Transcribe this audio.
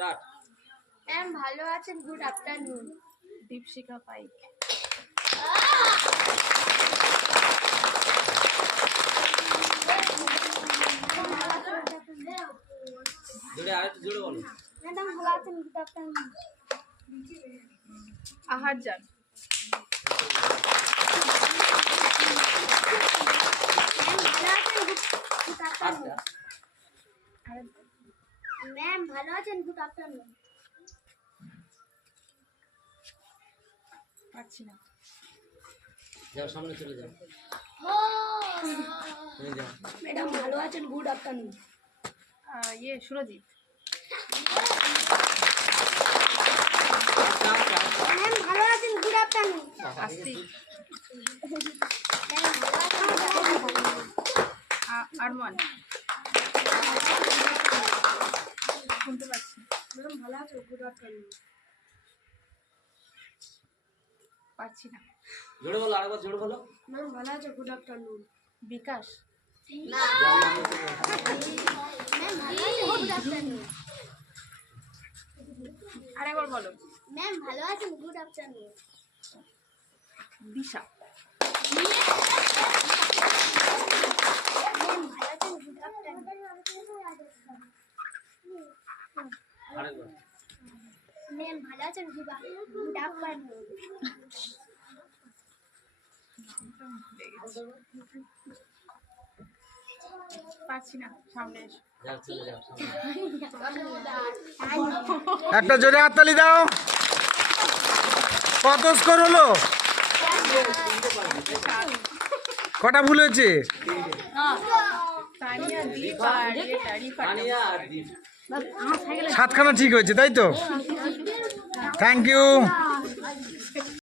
Start. Ma'am ভালো আছেন? Good afternoon. Dipshikha Paik. জোরে আরেকটু জোরে বলো। ম্যাডাম ভালো আছেন? Good afternoon. আহার যান। ম্যাম ভালো আছেন? Good afternoon. পারছি না। যাও সামনে চলে যাও। তুমি যাও। ম্যাডাম ভালো আছেন? Good afternoon. সুরজিৎ। ম্যাম ভালো আছেন? Good afternoon. আস্তিক। ম্যাম ভালো আছেন? Good afternoon. আরমান। শুনতে পাচ্ছি। ম্যাম ভালো আছেন? Good afternoon. পারছি না। জোরে বলো, আরেকবার জোরে বলো। ম্যাম ভালো আছেন? Good afternoon. বিকাশ। ম্যাম ভালো আছেন? Good afternoon. আরেকবার বলো। ম্যাম ভালো আছেন? Good afternoon. দিশা। ম্যাম ভালো আছেন? Good afternoon. আরেকবার। ম্যাম ভালো আছেন? Good afternoon. পারছি না, সামনে এসো। যাও চলে যাও সামনে। একটা জোরে হাততালি দাও। কত স্কোর হলো? কটা ভুল হয়েছে? তানিয়া, দীপ আর রিফাত। তানিয়া আর দীপ। 7খানা ঠিক হয়েছে, তাই তো? Thank you.